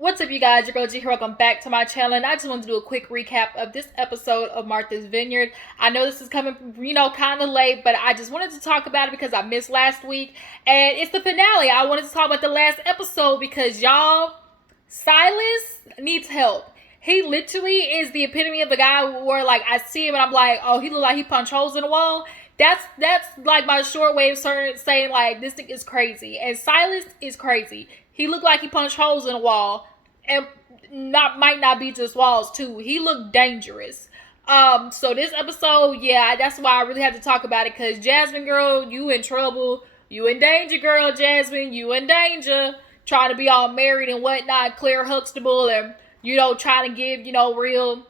What's up, you guys? Your girl G here. Welcome back to my channel. And I just wanted to do a quick recap of this episode of Martha's Vineyard. I know this is coming, kind of late, but I just wanted to talk about it because I missed last week. And it's the finale. I wanted to talk about the last episode because, y'all, Silas needs help. He literally is the epitome of the guy where, like, I see him and I'm like, oh, he look like he punched holes in the wall. That's like my short way of saying, like, this thing is crazy. And Silas is crazy. He looked like he punched holes in the wall, and might not be just walls too. He looked dangerous. So this episode, yeah, that's why I really have to talk about it, because Jasmine, girl, you in trouble. You in danger, girl, Jasmine. You in danger. Trying to be all married and whatnot, Claire Huxtable, and trying to give real.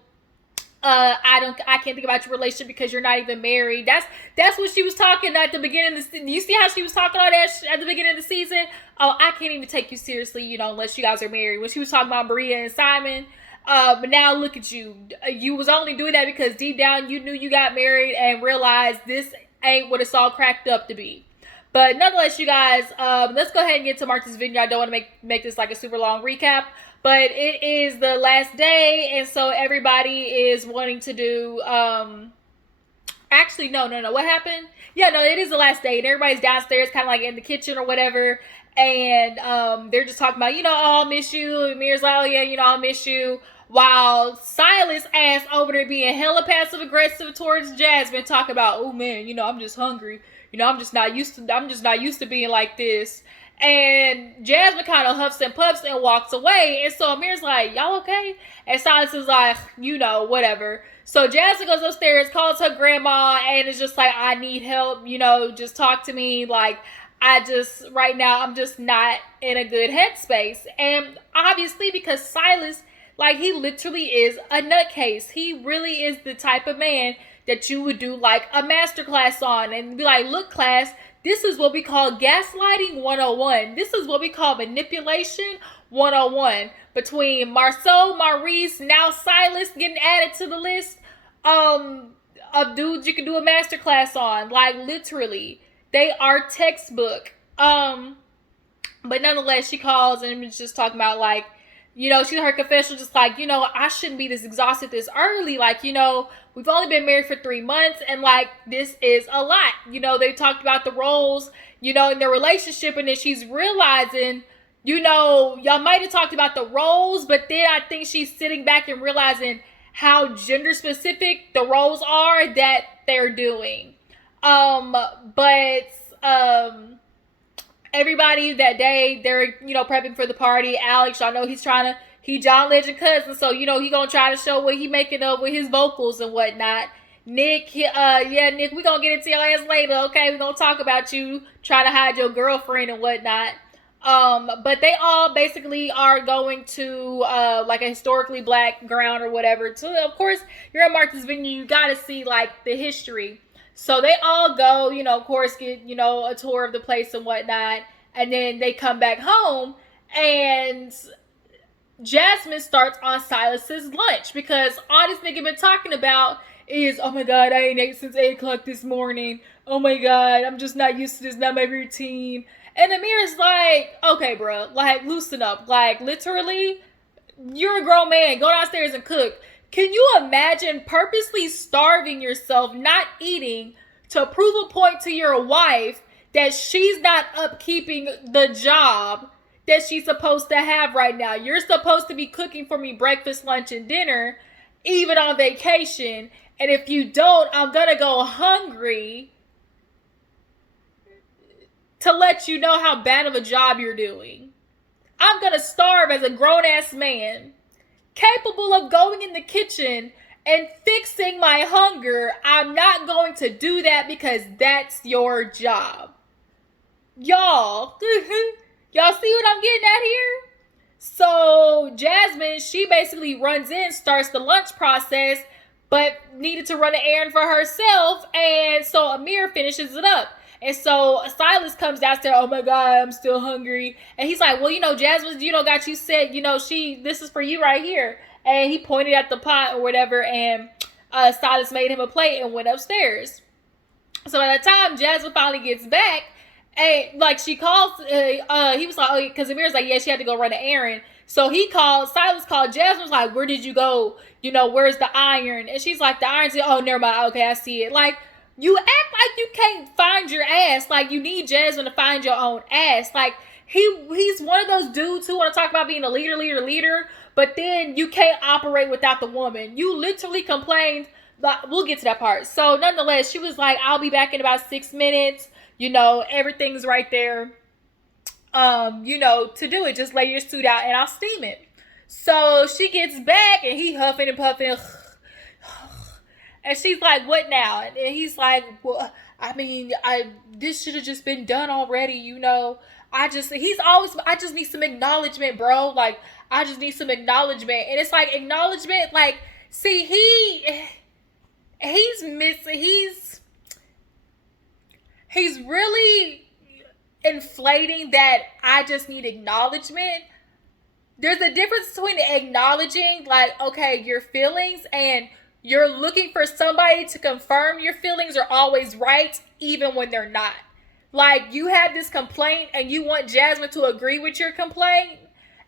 I can't think about your relationship because you're not even married. That's what she was talking at the beginning of the. You see how she was talking all that at the beginning of the season? Oh, I can't even take you seriously, unless you guys are married. When she was talking about Maria and Simon, but now look at you. You was only doing that because deep down you knew you got married and realized this ain't what it's all cracked up to be. But nonetheless, you guys, let's go ahead and get to Martha's Vineyard. I don't want to make this like a super long recap, but it is the last day, and so everybody is wanting to do. Actually, no. What happened? Yeah, no, it is the last day, and everybody's downstairs, kind of like in the kitchen or whatever, and they're just talking about, oh, I'll miss you. And Amir's like, oh yeah, I'll miss you. While Silas ass over there being hella passive aggressive towards Jasmine, talking about, oh man, I'm just hungry. I'm just not used to being like this. And Jasmine kind of huffs and puffs and walks away. And so Amir's like, y'all okay? And Silas is like, whatever. So Jasmine goes upstairs, calls her grandma, and is just like, I need help. Just talk to me. Like, right now, I'm just not in a good headspace. And obviously, because Silas, like, he literally is a nutcase. He really is the type of man that you would do like a masterclass on and be like, look, class, this is what we call gaslighting 101. This is what we call manipulation 101. Between Marceau, Maurice, now Silas getting added to the list of dudes you can do a masterclass on. Like, literally, they are textbook. But nonetheless, she calls and is just talking about, like, she's her confession, just like, I shouldn't be this exhausted this early. Like, we've only been married for 3 months, and like, this is a lot. They talked about the roles, in their relationship, and then she's realizing, y'all might have talked about the roles, but then I think she's sitting back and realizing how gender specific the roles are that they're doing. Everybody that day, they're, prepping for the party. Alex, y'all know he John Legend cousin, so, he gonna try to show what he making up with his vocals and whatnot. Nick, Nick, we gonna get into your ass later, okay? We gonna talk about you trying to hide your girlfriend and whatnot. But they all basically are going to, like, a historically black ground or whatever. So, of course, you're at Martha's Vineyard, you gotta see, like, the history. So they all go, of course, get, a tour of the place and whatnot. And then they come back home, and Jasmine starts on Silas's lunch, because all this nigga been talking about is, oh my God, I ain't ate since 8 o'clock this morning. Oh my God, I'm just not used to this, not my routine. And Amir's like, okay, bro, like, loosen up. Like, literally, you're a grown man. Go downstairs and cook. Can you imagine purposely starving yourself, not eating, to prove a point to your wife that she's not upkeeping the job that she's supposed to have right now? You're supposed to be cooking for me breakfast, lunch, and dinner, even on vacation. And if you don't, I'm going to go hungry to let you know how bad of a job you're doing. I'm going to starve as a grown-ass man, capable of going in the kitchen and fixing my hunger. I'm not going to do that because that's your job. Y'all, y'all see what I'm getting at here? So Jasmine, she basically runs in, starts the lunch process, but needed to run an errand for herself, and so Amir finishes it up. And so Silas comes downstairs, oh my God, I'm still hungry. And he's like, well, Jasmine, got you set, this is for you right here. And he pointed at the pot or whatever, and Silas made him a plate and went upstairs. So by the time Jasmine finally gets back, and like, she calls, he was like, oh, because Amir's like, yeah, she had to go run an errand. So Silas called Jasmine, was like, where did you go? You know, where's the iron? And she's like, the iron's, oh, never mind. Okay, I see it. Like, you act like you can't find your ass. Like, you need Jasmine to find your own ass. Like, he's one of those dudes who want to talk about being a leader, but then you can't operate without the woman. You literally complained. We'll get to that part. So, nonetheless, she was like, I'll be back in about 6 minutes. You know, everything's right there. You know, to do it, just lay your suit out and I'll steam it. So she gets back and he huffing and puffing. And she's like, what now? And he's like, well, I mean, this should have just been done already, you know. I just need some acknowledgement, bro. Like, I just need some acknowledgement. And it's like, acknowledgement, like, see, he's really inflating that I just need acknowledgement. There's a difference between acknowledging, like, okay, your feelings, and you're looking for somebody to confirm your feelings are always right, even when they're not. Like, you have this complaint and you want Jasmine to agree with your complaint,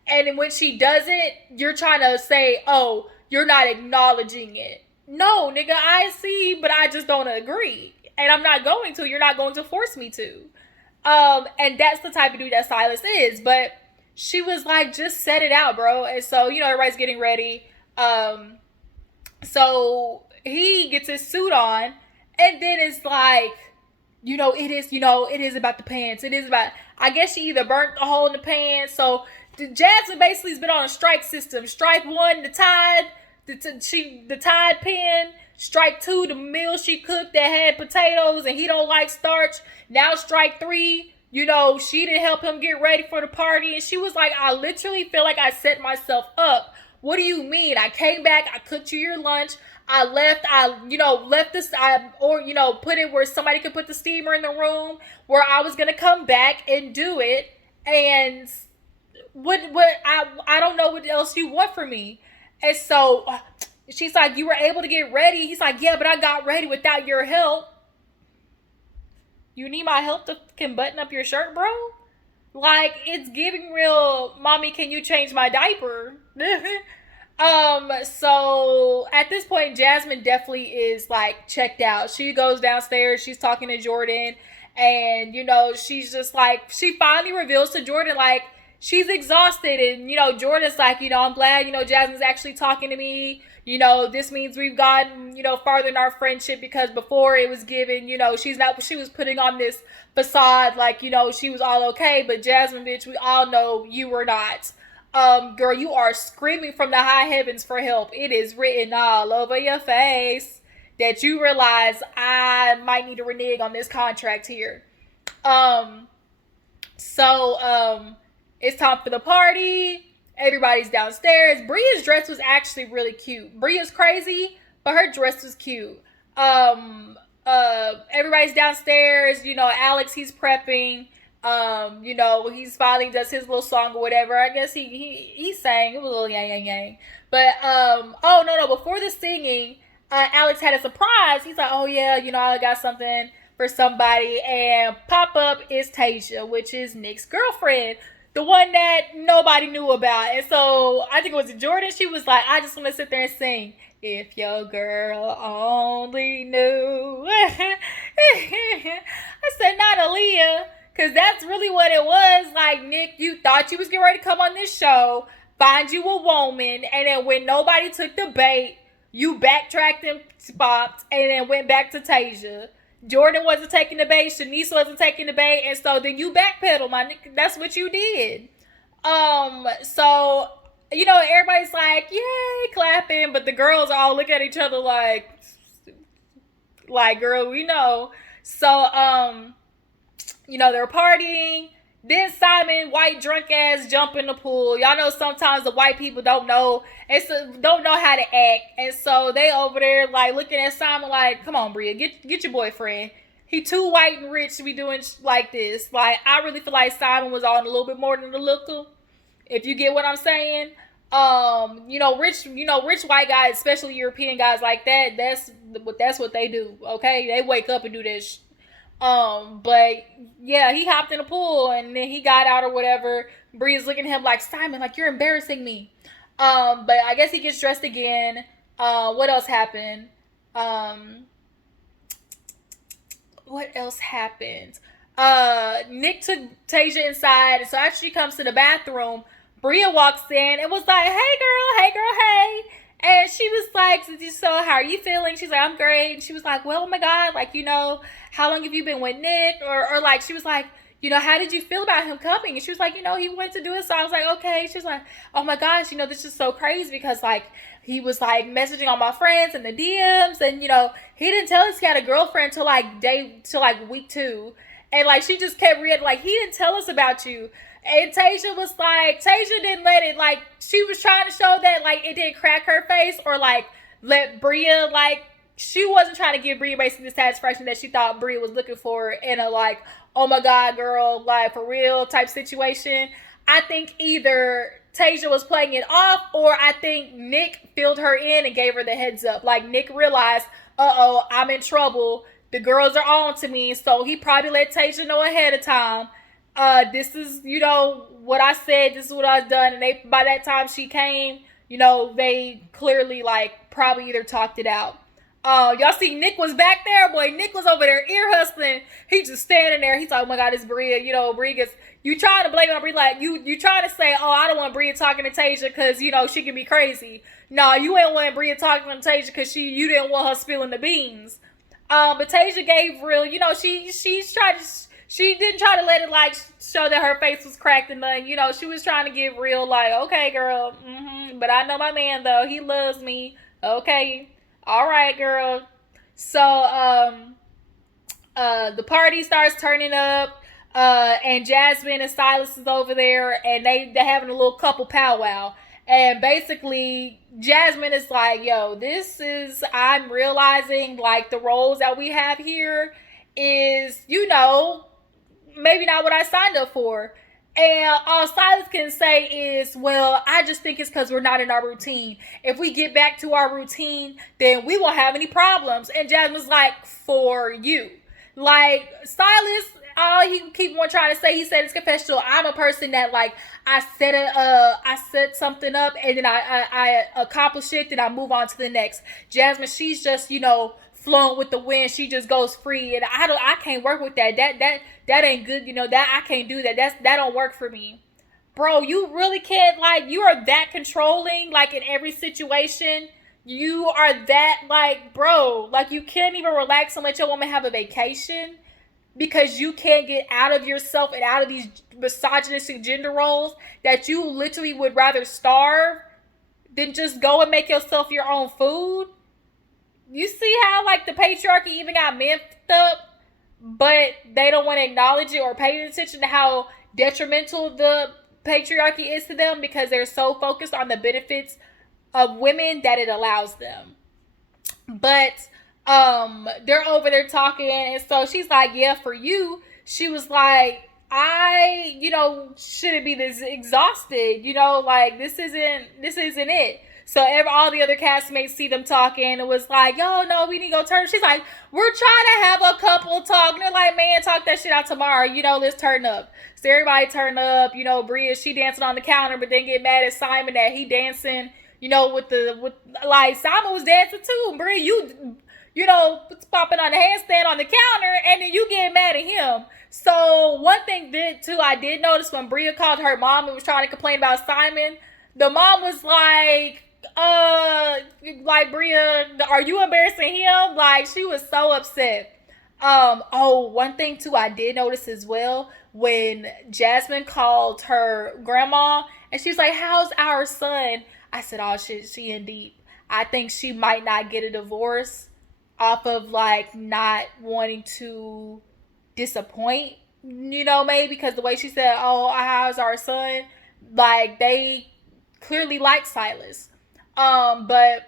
and when she doesn't, you're trying to say, oh, you're not acknowledging it. No, nigga, I see, but I just don't agree. And I'm not going to. You're not going to force me to. And that's the type of dude that Silas is. But she was like, just set it out, bro. And so, you know, everybody's getting ready. So he gets his suit on, and then it's like, it is about the pants. It is about, I guess she either burnt a hole in the pants. So Jasmine basically has been on a strike system. Strike one, the Tide, the Tide pen. Strike two, the meal she cooked that had potatoes and he don't like starch. Now strike three, you know, she didn't help him get ready for the party. And she was like, I literally feel like I set myself up. What do you mean? I came back, I cooked you your lunch. I left this, put it where somebody could put the steamer in the room where I was going to come back and do it. And I don't know what else you want from me. And so she's like, you were able to get ready. He's like, yeah, but I got ready without your help. You need my help to can button up your shirt, bro? Like, it's giving real, mommy, can you change my diaper? So at this point, Jasmine definitely is like checked out. She goes downstairs, she's talking to Jordan, and you know, she's just like, she finally reveals to Jordan, like, she's exhausted, and you know, Jordan's like, you know, I'm glad, you know, Jasmine's actually talking to me. You know, this means we've gotten, you know, farther in our friendship, because before it was given, you know, she was putting on this facade like, you know, she was all okay, but Jasmine, bitch, we all know you were not. Girl, you are screaming from the high heavens for help. It is written all over your face that you realize I might need to renege on this contract here. So it's time for the party. Everybody's downstairs. Bria's dress was actually really cute. Bria's crazy, but her dress was cute. Everybody's downstairs. You know, Alex, he's prepping. You know, he's finally does his little song or whatever. I guess he sang. It was a little yang yang yang. But oh no, before the singing, Alex had a surprise. He's like, oh yeah, you know, I got something for somebody, and pop up is Tasia, which is Nick's girlfriend. The one that nobody knew about. And so I think it was Jordan. She was like, I just want to sit there and sing, if your girl only knew. I said, not Aaliyah. Because that's really what it was. Like, Nick, you thought you was getting ready to come on this show, find you a woman, and then when nobody took the bait, you backtracked them spots and then went back to Tasia. Jordan wasn't taking the bait. Shanice wasn't taking the bait. And so then you backpedal, my nigga. That's what you did. So, you know, everybody's like, yay, clapping. But the girls are all looking at each other like, girl, we know. So, you know, they're partying. Then Simon, white drunk ass, jump in the pool. Y'all know sometimes the white people don't know how to act, and so they over there like looking at Simon like, "Come on, Bria, get your boyfriend. He too white and rich to be doing like this." Like, I really feel like Simon was on a little bit more than the looker, if you get what I'm saying. Rich white guys, especially European guys like that. That's what they do. Okay, they wake up and do this. But yeah, he hopped in the pool and then he got out or whatever. Bree's looking at him like, Simon, like, you're embarrassing me. But I guess he gets dressed again. What else happened? Um, what else happened? Nick took Tasia inside, so after she comes to the bathroom, Bria walks in and was like, hey girl, hey. And she was like, so how are you feeling? She's like, I'm great. And she was like, well, oh my God, like, how long have you been with Nick? Or like, she was like, how did you feel about him coming? And she was like, he went to do it. So I was like, okay. She was like, oh my gosh, this is so crazy because like, he was like messaging all my friends in the DMs and, he didn't tell us he had a girlfriend till like week 2. And like, she just kept reading, like, he didn't tell us about you. And Tasia was like, Tasia didn't let it, like, she was trying to show that, like, it didn't crack her face or, like, let Bria, like, she wasn't trying to give Bria basically the satisfaction that she thought Bria was looking for in a, like, oh my God, girl, like, for real type situation. I think either Tasia was playing it off or I think Nick filled her in and gave her the heads up. Like, Nick realized, uh-oh, I'm in trouble. The girls are on to me, so he probably let Tasia know ahead of time. This is, what I said, this is what I've done. And they, by that time she came, they clearly, like, probably either talked it out. Y'all see Nick was back there, boy. Nick was over there ear hustling. He just standing there. He's like, oh my God, it's Bria. Bria gets, you trying to blame it on Bria, like, you trying to say, oh, I don't want Bria talking to Tasia because, she can be crazy. No, you ain't want Bria talking to Tasia because you didn't want her spilling the beans. But Tasia gave real, she didn't try to let it like show that her face was cracked and nothing. She was trying to give real like, okay, girl, but I know my man though, he loves me. Okay, all right, girl. So the party starts turning up, and Jasmine and Silas is over there, and they're having a little couple powwow. And basically, Jasmine is like, yo, I'm realizing, like, the roles that we have here is, maybe not what I signed up for. And all Silas can say is, well, I just think it's because we're not in our routine. If we get back to our routine, then we won't have any problems. And Jasmine's like, for you. Like, Silas, all he keep on trying to say, he said it's confessional. I'm a person that, like, I set something up and then I accomplish it, then I move on to the next. Jasmine, she's just, flowing with the wind. She just goes free, and I can't work with that. That ain't good. That I can't do that. That don't work for me, bro. You really can't, like, you are that controlling, like, in every situation. You are that, like, bro, like, you can't even relax and let your woman have a vacation because you can't get out of yourself and out of these misogynistic gender roles that you literally would rather starve than just go and make yourself your own food. You see how, like, the patriarchy even got men up, but they don't want to acknowledge it or pay attention to how detrimental the patriarchy is to them because they're so focused on the benefits of women that it allows them. But they're over there talking, and so she's like, yeah, for you. She was like, I, shouldn't be this exhausted, like, this isn't it. So all the other castmates see them talking and it was like, yo, no, we need to go turn. She's like, we're trying to have a couple talk. And they're like, man, talk that shit out tomorrow. Let's turn up. So everybody turn up. Bria, she dancing on the counter, but then get mad at Simon that he dancing, with like, Simon was dancing too. Bria, you popping on the handstand on the counter and then you get mad at him. So one thing I did notice when Bria called her mom and was trying to complain about Simon, the mom was like, Bria, are you embarrassing him? Like, she was so upset. One thing too I did notice as well, when Jasmine called her grandma and she was like, how's our son? I said, oh shit, she in deep. I think she might not get a divorce off of, like, not wanting to disappoint, maybe because the way she said, oh, how's our son? Like, they clearly like Silas. But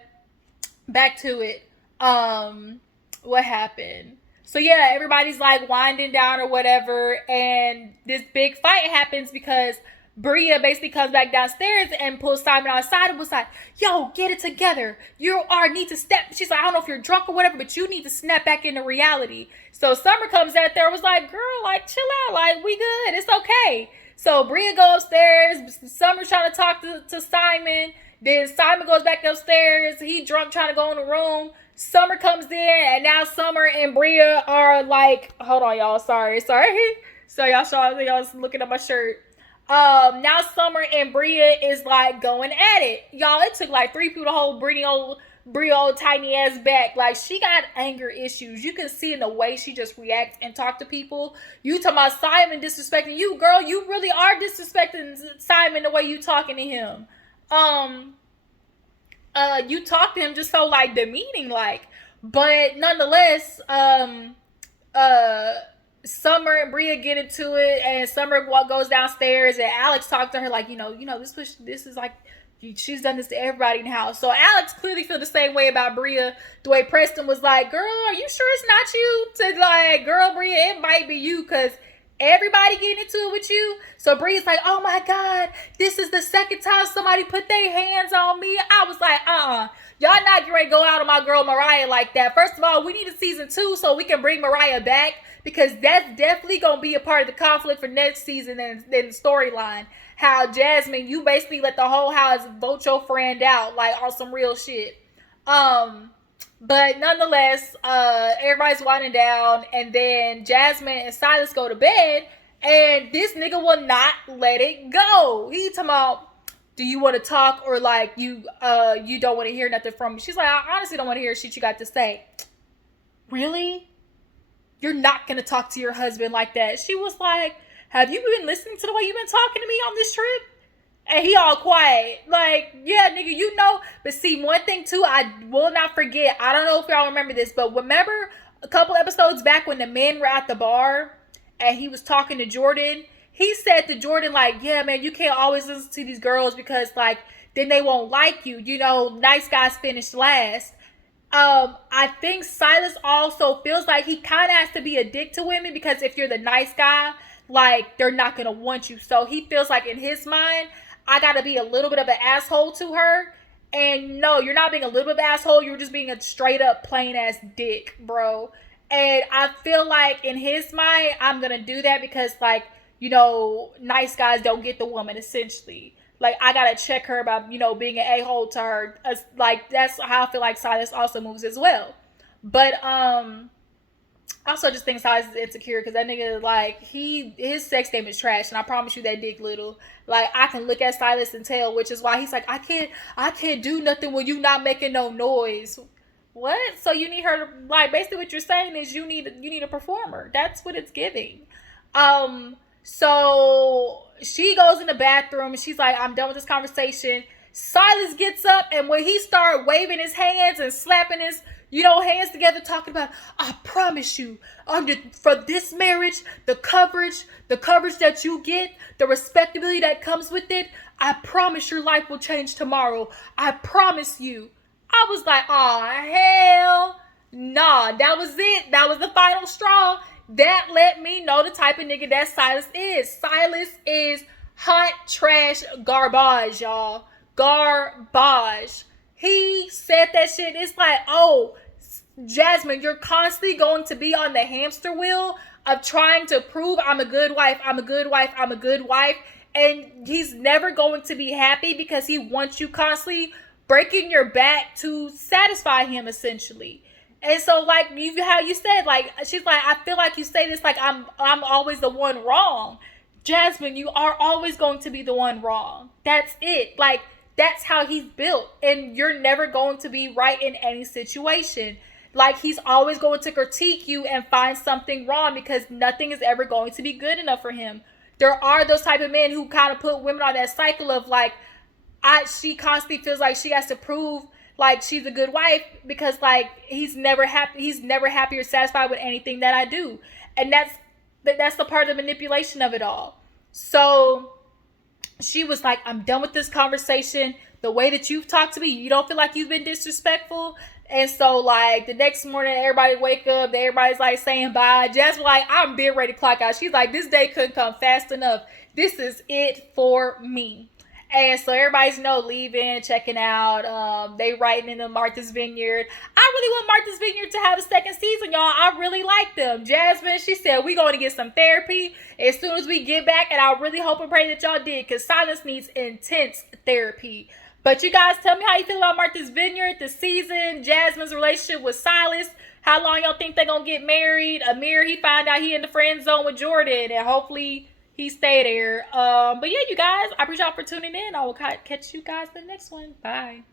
back to it. What happened? So yeah, everybody's like winding down or whatever, and this big fight happens because Bria basically comes back downstairs and pulls Simon outside and was like, yo, get it together. Need to step. She's like, I don't know if you're drunk or whatever, but you need to snap back into reality. So Summer comes out there and was like, girl, like, chill out. Like, we good. It's okay. So Bria goes upstairs. Summer's trying to talk to Simon. Then Simon goes back upstairs. He drunk trying to go in the room. Summer comes in, and now Summer and Bria are like, hold on, y'all. Sorry. So y'all looking at my shirt. Now Summer and Bria is like going at it. Y'all, it took like 3 people to hold Bria old tiny ass back. Like, she got anger issues. You can see in the way she just reacts and talk to people. You talking about Simon disrespecting you, girl. You really are disrespecting Simon the way you talking to him. You talk to him just so like demeaning, like. But nonetheless, Summer and Bria get into it, and Summer goes downstairs, and Alex talks to her like, this is like, she's done this to everybody in the house. So Alex clearly feel the same way about Bria. The way Preston was like, girl, are you sure it's not you? To like, girl, Bria, it might be you, because everybody getting into it with you. So Bria's like, oh my God, this is the second time somebody put their hands on me. I was like, y'all not getting ready to go out on my girl Mariah like that. First of all, we need a season 2 so we can bring Mariah back, because that's definitely going to be a part of the conflict for next season and the storyline. How Jasmine, you basically let the whole house vote your friend out, like, on some real shit. But nonetheless, everybody's winding down, and then Jasmine and Silas go to bed, and this nigga will not let it go. He talking about, do you want to talk, or like you don't want to hear nothing from me? She's like, I honestly don't want to hear shit you got to say. Really? You're not going to talk to your husband like that. She was like, have you been listening to the way you've been talking to me on this trip? And he all quiet. Like, yeah, nigga, you know. But see, one thing too, I will not forget. I don't know if y'all remember this, but remember a couple episodes back when the men were at the bar and he was talking to Jordan? He said to Jordan, like, yeah, man, you can't always listen to these girls because, like, then they won't like you. You know, nice guys finish last. I think Silas also feels like he kind of has to be a dick to women, because if you're the nice guy, like, they're not going to want you. So he feels like in his mind, I got to be a little bit of an asshole to her. And no, you're not being a little bit of an asshole. You're just being a straight up plain ass dick, bro. And I feel like in his mind, I'm going to do that because, like, you know, nice guys don't get the woman, essentially. Like, I gotta check her about, you know, being an a-hole to her. Like, that's how I feel like Silas also moves as well. But, also just think Silas is insecure because that nigga, like, his sex game is trash. And I promise you that dick little. Like, I can look at Silas and tell, which is why he's like, I can't do nothing when you not making no noise. What? So you need her to, like, basically what you're saying is you need a performer. That's what it's giving. So she goes in the bathroom and she's like, I'm done with this conversation. Silas gets up, and when he started waving his hands and slapping his, you know, hands together, talking about, I promise you, for this marriage, the coverage that you get, the respectability that comes with it, I promise your life will change tomorrow. I promise you. I was like, oh, hell nah. That was it. That was the final straw. That let me know the type of nigga that Silas is. Silas is hot trash garbage, y'all. Garbage. He said that shit. It's like, oh, Jasmine, you're constantly going to be on the hamster wheel of trying to prove I'm a good wife, I'm a good wife, I'm a good wife. And he's never going to be happy because he wants you constantly breaking your back to satisfy him, essentially. And so, like, how you said, like, she's like, I feel like you say this like I'm always the one wrong. Jasmine, you are always going to be the one wrong. That's it. Like, that's how he's built. And you're never going to be right in any situation. Like, he's always going to critique you and find something wrong because nothing is ever going to be good enough for him. There are those type of men who kind of put women on that cycle of, like, she constantly feels like she has to prove like she's a good wife because, like, he's never happy or satisfied with anything that I do. And that's the part of the manipulation of it all. So she was like, I'm done with this conversation. The way that you've talked to me, you don't feel like you've been disrespectful. And so, like, the next morning, everybody wake up, everybody's like saying bye. Jasmine, like, I'm been ready to clock out. She's like, this day couldn't come fast enough. This is it for me. And so everybody's leaving, checking out. They writing in the Martha's Vineyard. I really want Martha's Vineyard to have a second season, y'all. I really like them. Jasmine, she said we going to get some therapy as soon as we get back, and I really hope and pray that y'all did, because Silas needs intense therapy. But you guys, tell me how you feel about Martha's Vineyard, the season, Jasmine's relationship with Silas. How long y'all think they're gonna get married? Amir, he found out he in the friend zone with Jordan, and hopefully he stay there. But yeah, you guys, I appreciate y'all for tuning in. I will catch you guys in the next one. Bye.